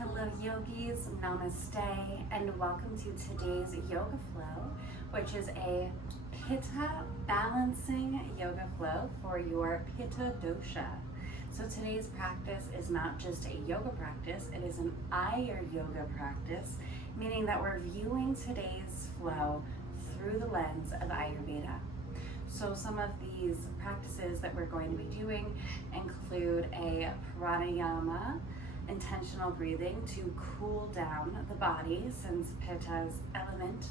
Hello yogis, namaste, and welcome to today's yoga flow, which is a Pitta balancing yoga flow for your Pitta Dosha. So today's practice is not just a yoga practice, it is an Yoga practice, meaning that we're viewing today's flow through the lens of Ayurveda. So some of these practices that we're going to be doing include a pranayama, intentional breathing to cool down the body, since Pitta's element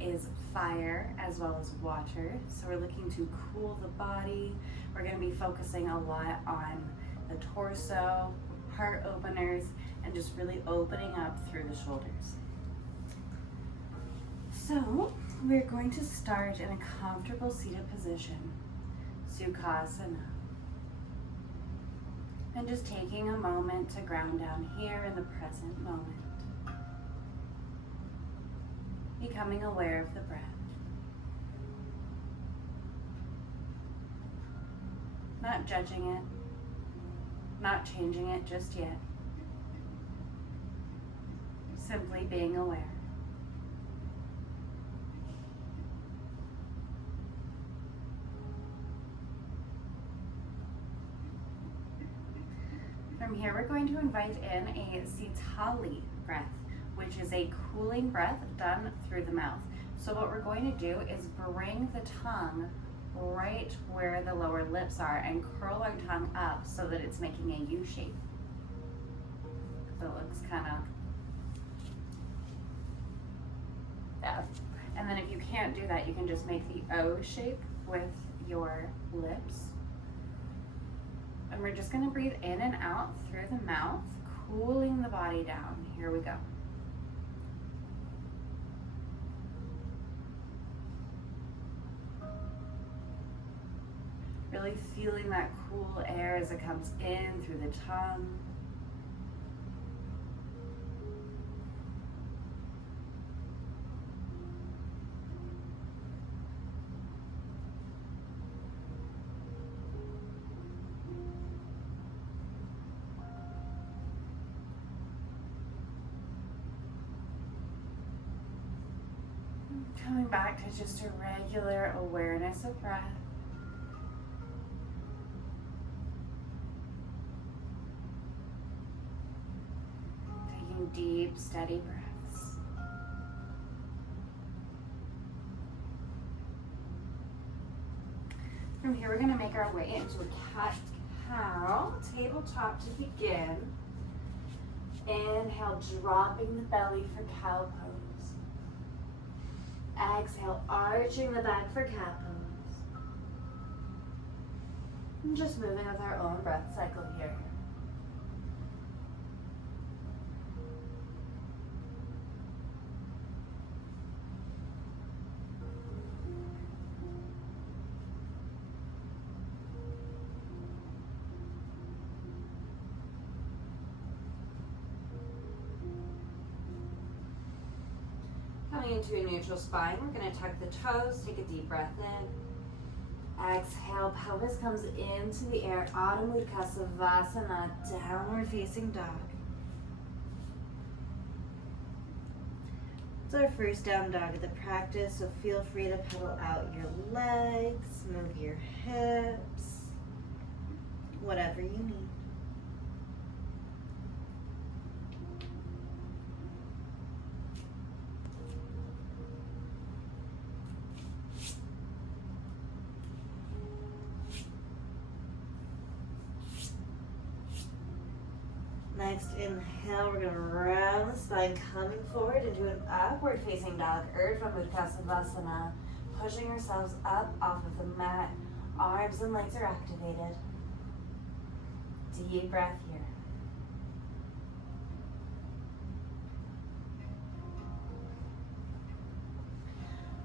is fire as well as water. So we're looking to cool the body. We're going to be focusing a lot on the torso, heart openers, and just really opening up through the shoulders. So we're going to start in a comfortable seated position, Sukhasana. And just taking a moment to ground down here in the present moment. Becoming aware of the breath. Not judging it, not changing it just yet. Simply being aware. From here, we're going to invite in a Sitali breath, which is a cooling breath done through the mouth. So what we're going to do is bring the tongue right where the lower lips are and curl our tongue up so that it's making a U shape. So it looks kind of, yeah. And then if you can't do that, you can just make the O shape with your lips. And we're just going to breathe in and out through the mouth, cooling the body down. Here we go. Really feeling that cool air as it comes in through the tongue. Coming back to just a regular awareness of breath. Taking deep, steady breaths. From here, we're going to make our way into a cat-cow, tabletop to begin. Inhale, dropping the belly for cow pose. Exhale, arching the back for cat pose. And just moving with our own breath cycle here. Coming into a neutral spine, we're going to tuck the toes, take a deep breath in. Exhale, pelvis comes into the air, Adho Mukha Savasana, downward facing dog. It's our first down dog of the practice, so feel free to pedal out your legs, move your hips, whatever you need. Next inhale, we're going to round the spine, coming forward into an upward facing dog, Urdhva Mukha Savasana, pushing ourselves up off of the mat. Arms and legs are activated. Deep breath here.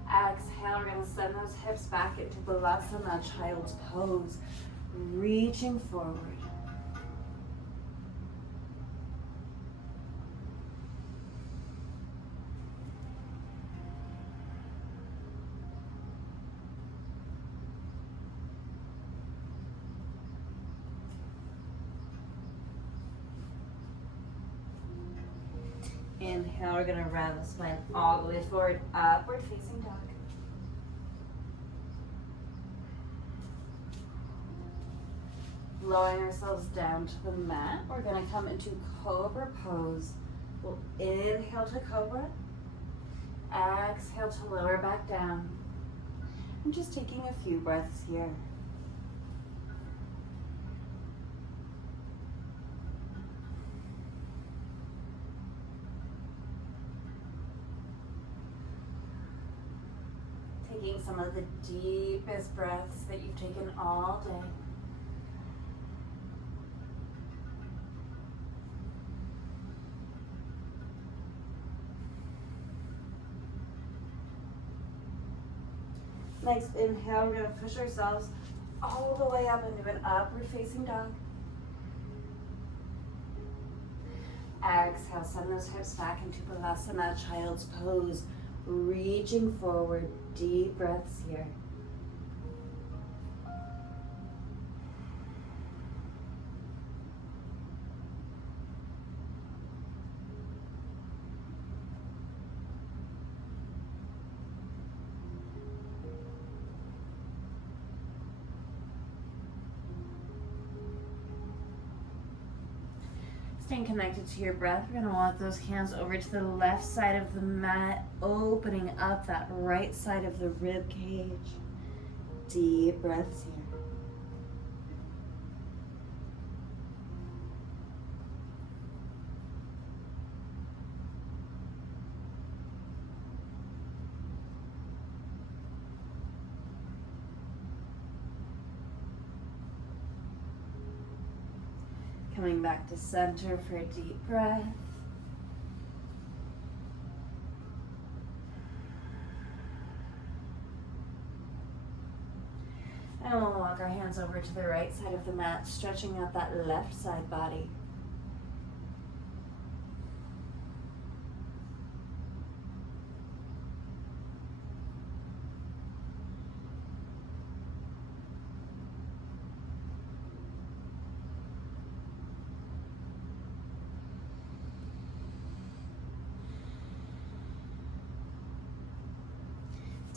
Exhale, we're going to send those hips back into Balasana, child's pose, reaching forward. Inhale, we're gonna round the spine all the way forward, upward facing dog. Lowering ourselves down to the mat, we're gonna come into cobra pose. We'll inhale to cobra, exhale to lower back down. I'm just taking a few breaths here. Taking some of the deepest breaths that you've taken all day. Next inhale, we're going to push ourselves all the way up into an upward facing dog. Exhale, send those hips back into Balasana, child's pose. Reaching forward, deep breaths here. Staying connected to your breath, we're going to walk those hands over to the left side of the mat, opening up that right side of the rib cage. Deep breaths here. Coming back to center for a deep breath. And we'll walk our hands over to the right side of the mat, stretching out that left side body.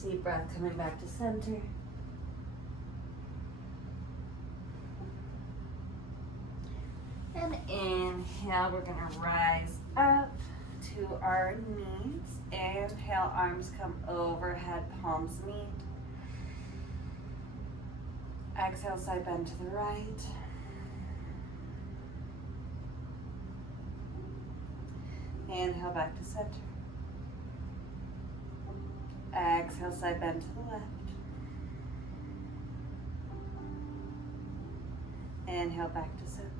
Deep breath coming back to center. And inhale, we're gonna rise up to our knees. Inhale, arms come overhead, palms meet. Exhale, side bend to the right. Inhale, back to center. Exhale, side bend to the left. Inhale, back to center.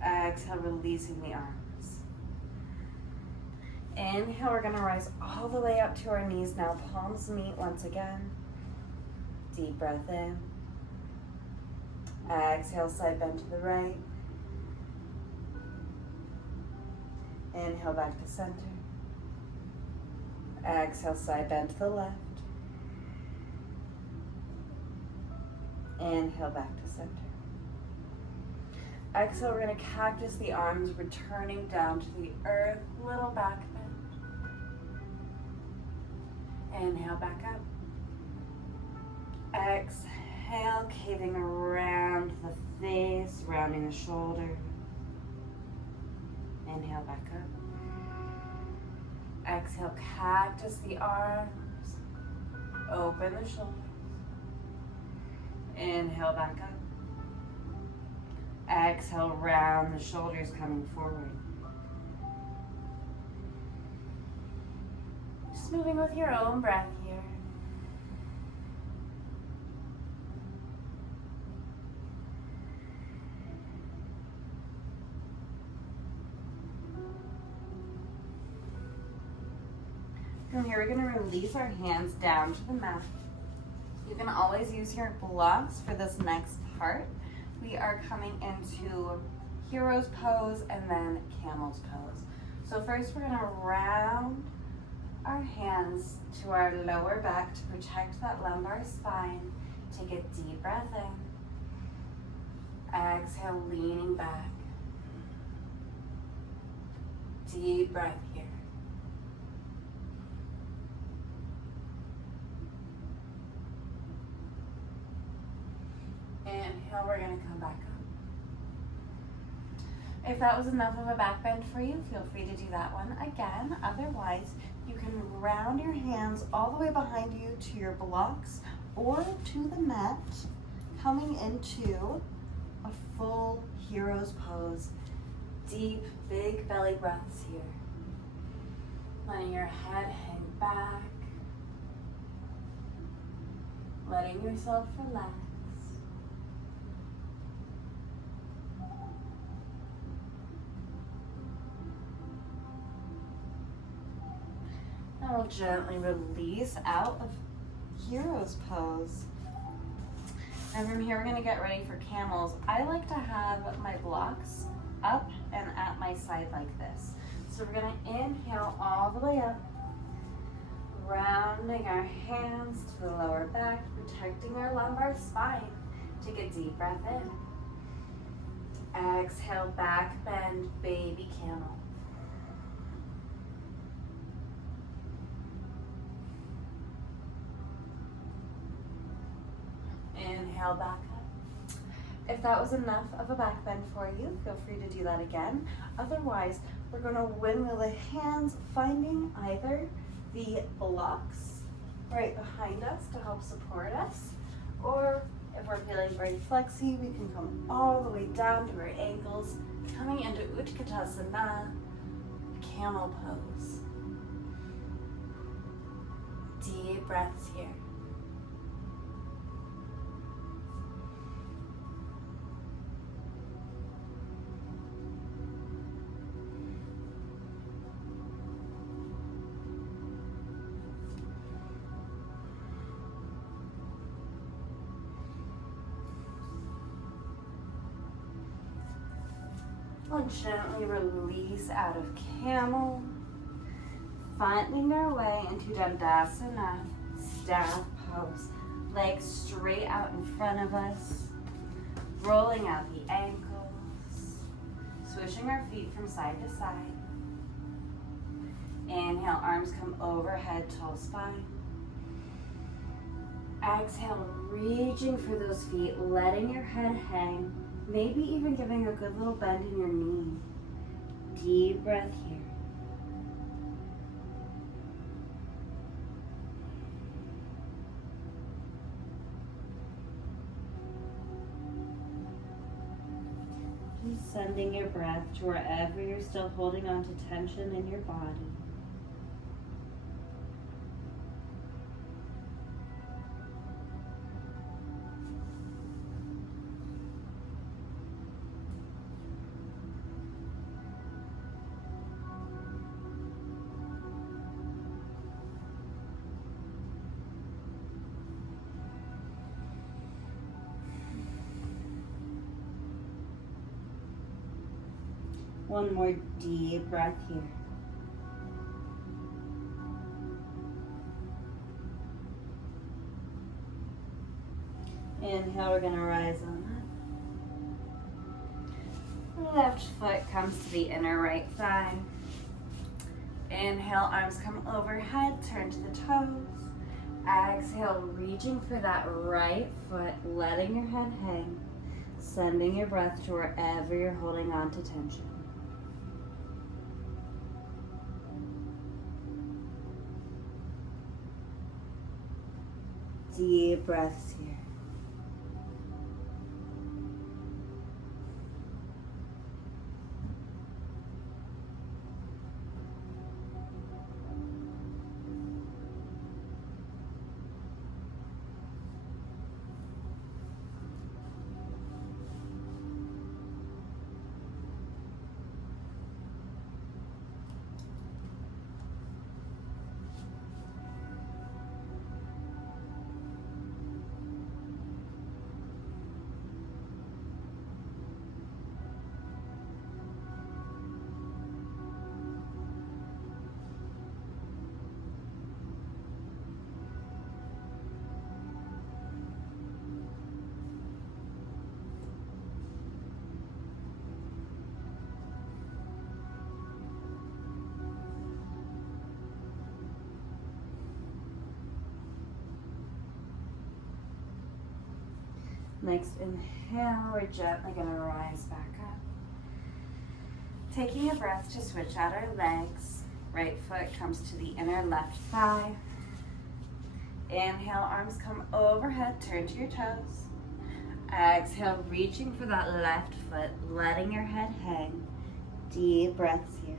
Exhale, releasing the arms. Inhale, we're gonna rise all the way up to our knees now. Palms meet once again. Deep breath in. Exhale, side bend to the right. Inhale, back to center. Exhale, side bend to the left. Inhale, back to center. Exhale, we're going to cactus the arms, returning down to the earth, little back bend. Inhale, back up. Exhale, caving around the face, rounding the shoulder. Inhale, back up. Exhale, cactus the arms, open the shoulders. Inhale, back up. Exhale, round the shoulders, coming forward. Just moving with your own breath here. From here, we're going to release our hands down to the mat. You can always use your blocks for this next part. We are coming into hero's pose and then camel's pose. So first we're going to round our hands to our lower back to protect that lumbar spine. Take a deep breath in. Exhale, leaning back. Deep breath here. Inhale, we're going to come back up. If that was enough of a back bend for you, feel free to do that one again. Otherwise, you can round your hands all the way behind you to your blocks or to the mat, coming into a full hero's pose. Deep, big belly breaths here. Letting your head hang back. Letting yourself relax. And we'll gently release out of hero's pose. And from here, we're gonna get ready for camels. I like to have my blocks up and at my side like this. So we're gonna inhale all the way up, rounding our hands to the lower back, protecting our lumbar spine. Take a deep breath in. Exhale, back bend, baby camel. Inhale, back up. If that was enough of a back bend for you, feel free to do that again. Otherwise, we're going to windmill the hands, finding either the blocks right behind us to help support us, or if we're feeling very flexy, we can come all the way down to our ankles, coming into Utkatasana, camel pose. Deep breaths here. We'll gently release out of camel, finding our way into Dandasana, staff pose. Legs straight out in front of us, rolling out the ankles, swishing our feet from side to side. Inhale, arms come overhead, tall spine. Exhale, reaching for those feet, letting your head hang. Maybe even giving a good little bend in your knee. Deep breath here. Just sending your breath to wherever you're still holding on to tension in your body. One more deep breath here. Inhale, we're going to rise on up. Left foot comes to the inner right thigh. Inhale, arms come overhead, turn to the toes. Exhale, reaching for that right foot, letting your head hang, sending your breath to wherever you're holding on to tension. Deep breaths here. Next inhale, we're gently gonna rise back up. Taking a breath to switch out our legs. Right foot comes to the inner left thigh. Inhale, arms come overhead, turn to your toes. Exhale, reaching for that left foot, letting your head hang. Deep breaths here.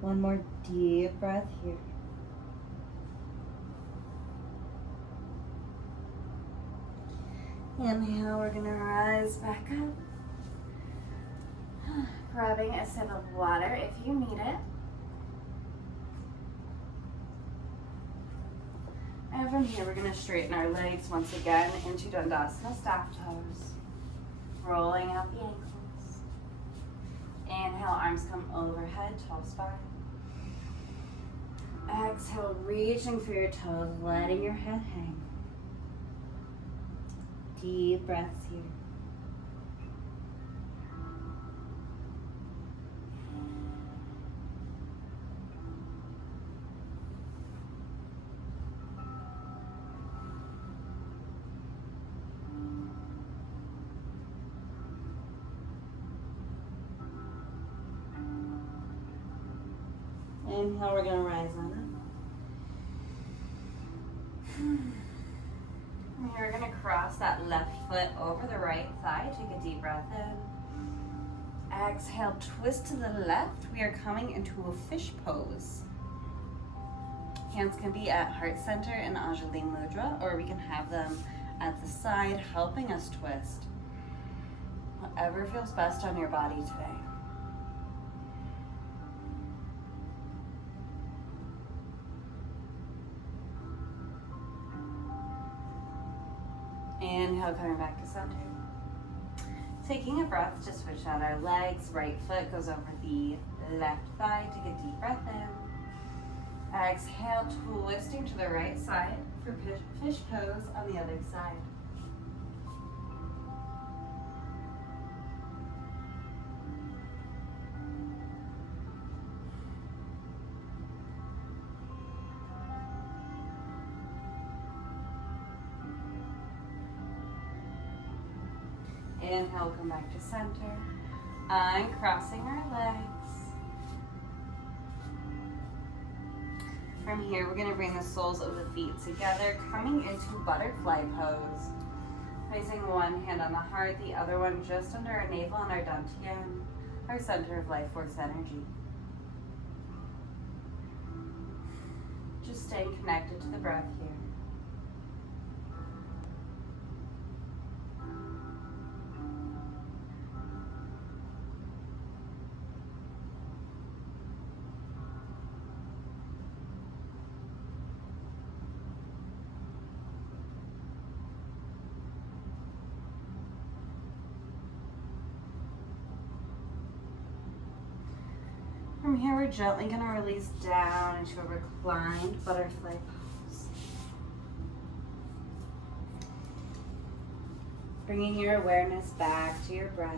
One more deep breath here. Inhale, we're gonna rise back up. Grabbing a sip of water if you need it. And from here, we're gonna straighten our legs once again into Dandasana staff toes. Rolling out the ankles. Inhale, arms come overhead, tall spine. Exhale, reaching for your toes, letting your head hang. Deep breaths here. Inhale, we're gonna rise on up. We're gonna cross that left foot over the right thigh. Take a deep breath in. Exhale, twist to the left. We are coming into a fish pose. Hands can be at heart center in Anjali Mudra, or we can have them at the side, helping us twist. Whatever feels best on your body today. Inhale, coming back to center. Taking a breath to switch out our legs. Right foot goes over the left thigh. Take a deep breath in. Exhale, twisting to the right side for fish pose on the other side. Inhale, come back to center. Uncrossing our legs. From here, we're going to bring the soles of the feet together, coming into butterfly pose. Placing one hand on the heart, the other one just under our navel and our dantian, our center of life force energy. Just staying connected to the breath here. From here, we're gently going to release down into a reclined butterfly pose. Bringing your awareness back to your breath.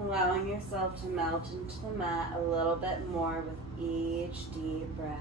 Allowing yourself to melt into the mat a little bit more with each deep breath.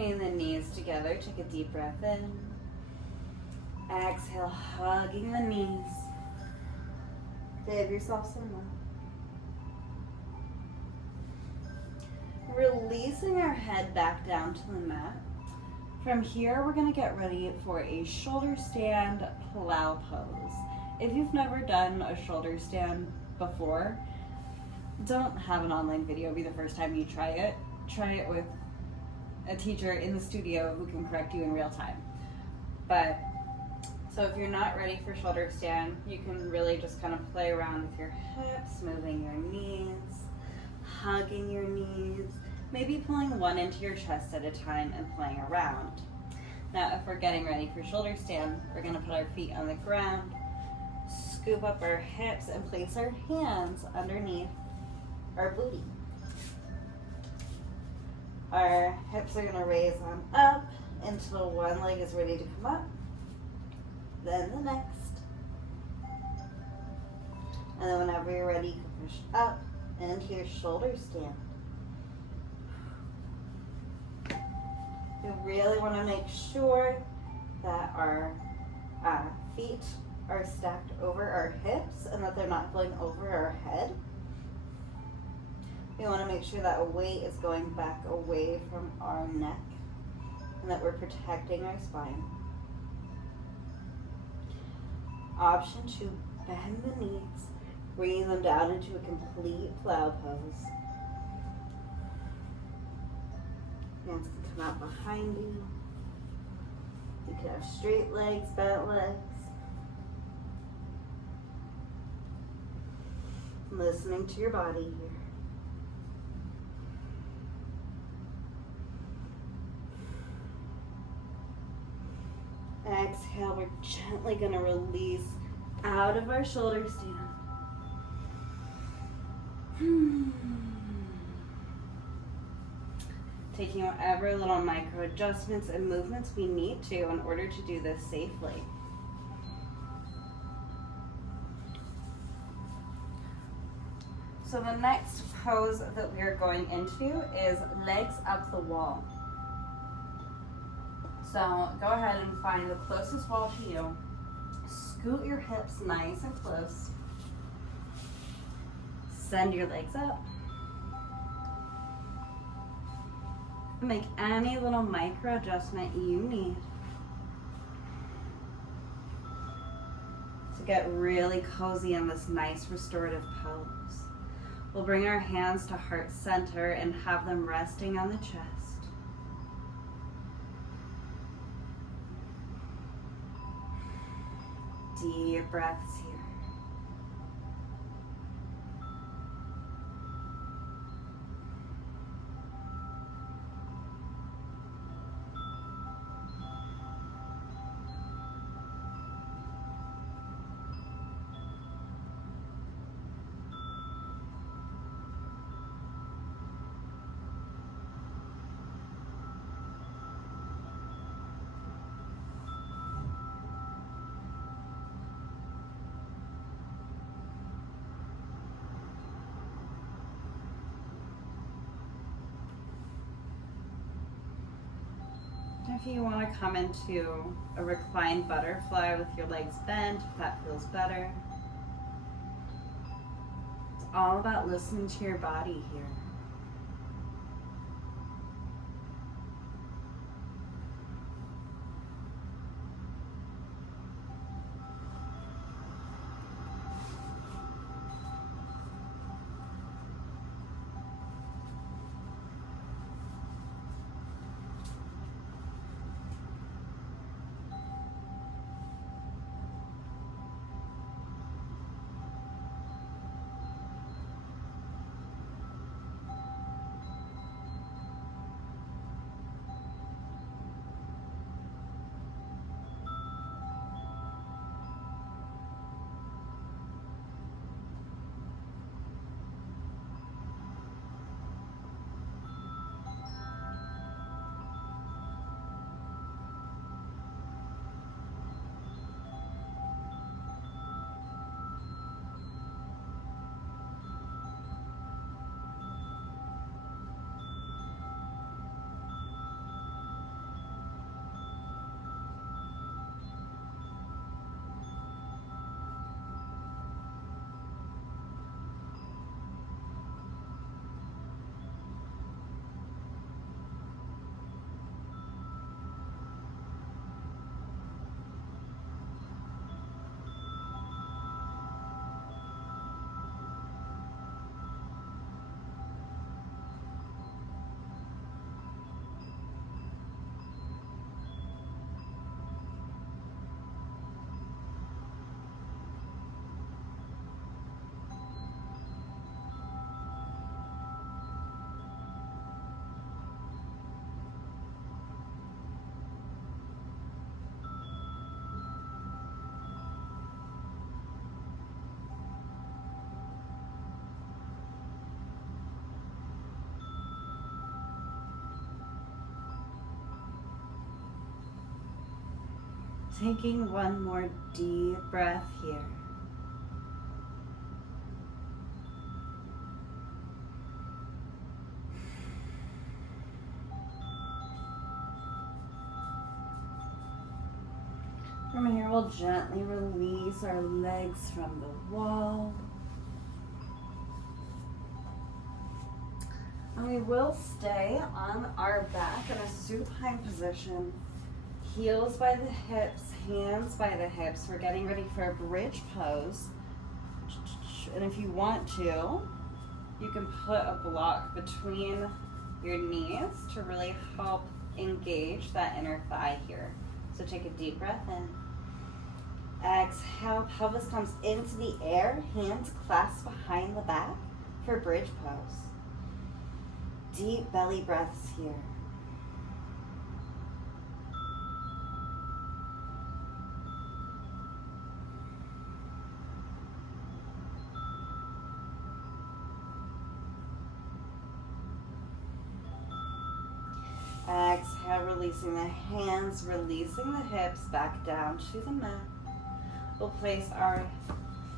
Bringing the knees together, take a deep breath in. Exhale, hugging the knees. Give yourself some love. Releasing our head back down to the mat. From here, we're gonna get ready for a shoulder stand plow pose. If you've never done a shoulder stand before, don't have an online video be the first time you try it. Try it with a teacher in the studio who can correct you in real time. So if you're not ready for shoulder stand, you can really just kind of play around with your hips, moving your knees, hugging your knees, maybe pulling one into your chest at a time and playing around. Now, if we're getting ready for shoulder stand, we're gonna put our feet on the ground, scoop up our hips, and place our hands underneath our booty. Our hips are gonna raise on up until one leg is ready to come up, then the next. And then whenever you're ready, you can push up into your shoulder stand. You really want to make sure that our feet are stacked over our hips and that they're not going over our head. We want to make sure that weight is going back away from our neck and that we're protecting our spine. Option 2, bend the knees, bringing them down into a complete plow pose. Hands can come out behind you. You can have straight legs, bent legs. Listening to your body here. Exhale, we're gently going to release out of our shoulder stand. Taking whatever little micro adjustments and movements we need to in order to do this safely. So the next pose that we are going into is legs up the wall. So go ahead and find the closest wall to you. Scoot your hips nice and close. Send your legs up. Make any little micro adjustment you need to get really cozy in this nice restorative pose. We'll bring our hands to heart center and have them resting on the chest. Deep breaths here. If you want to come into a reclined butterfly with your legs bent, if that feels better. It's all about listening to your body here. Taking one more deep breath here. From here, we'll gently release our legs from the wall. And we will stay on our back in a supine position. Heels by the hips, hands by the hips. We're getting ready for a bridge pose. And if you want to, you can put a block between your knees to really help engage that inner thigh here. So take a deep breath in. Exhale, pelvis comes into the air, hands clasped behind the back for bridge pose. Deep belly breaths here. Exhale, releasing the hands, releasing the hips back down to the mat. We'll place our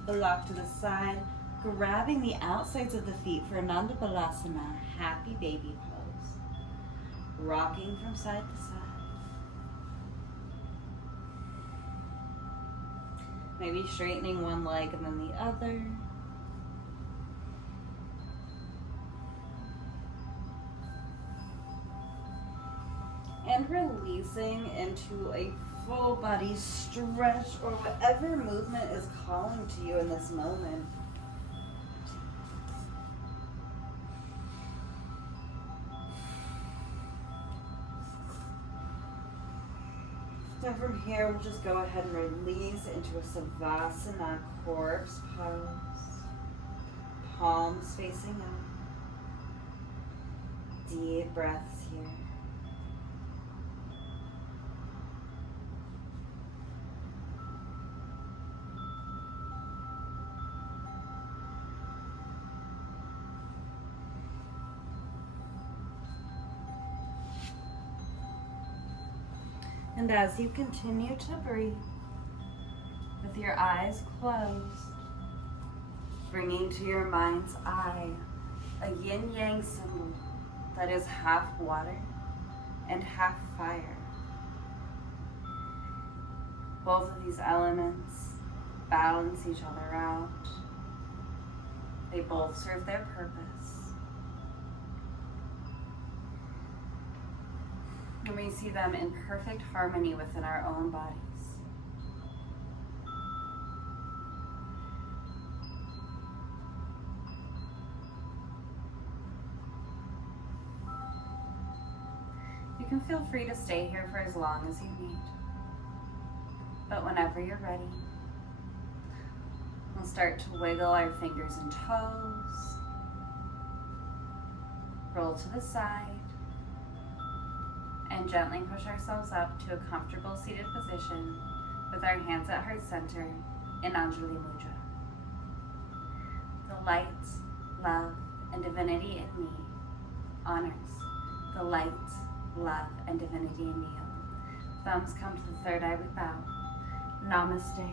block to the side, grabbing the outsides of the feet for Ananda Balasana, happy baby pose. Rocking from side to side. Maybe straightening one leg and then the other. And releasing into a full body stretch or whatever movement is calling to you in this moment. So from here, we'll just go ahead and release into a Savasana corpse pose. Palms facing up. Deep breaths here. And as you continue to breathe, with your eyes closed, bringing to your mind's eye a yin-yang symbol that is half water and half fire. Both of these elements balance each other out. They both serve their purpose. And we see them in perfect harmony within our own bodies. You can feel free to stay here for as long as you need. But whenever you're ready, we'll start to wiggle our fingers and toes. Roll to the side. And gently push ourselves up to a comfortable seated position with our hands at heart center in Anjali Mudra. The light, love, and divinity in me honors the light, love, and divinity in you. Thumbs come to the third eye, we bow. Namaste.